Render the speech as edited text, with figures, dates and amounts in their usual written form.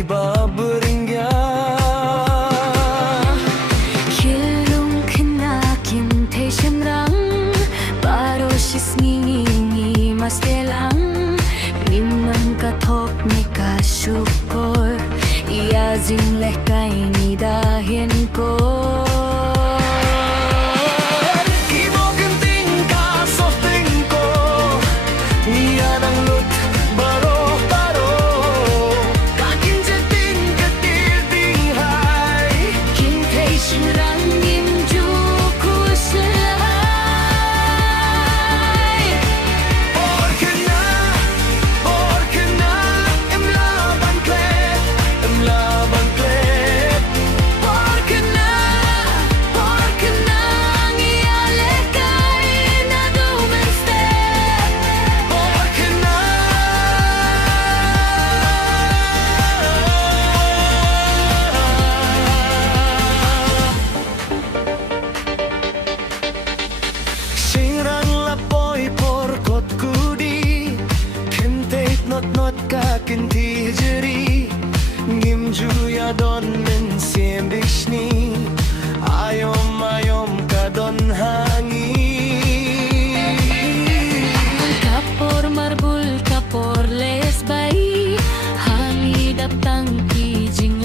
tiba beringat. Kilung kena kinte semrang Barosis ngingi mas telang Nimang katok ni kasyukur Ia zingleh kay ni dahin ko. Kimo genting ka softing ko, iya nang lut baro-baro. Kakin jeting ketil ting hai, Kinte semrang imju ku selai. porque na em laban klet, em laban klet. Porque na ngiale kay na dumenste. Porque na Singrang lapoy porkot kudi Kentet not ka kenti jeri Ngim juya don men siembishni Ayom ka don hangi Kapor marbul kapor lesbay Hangi daptang kijing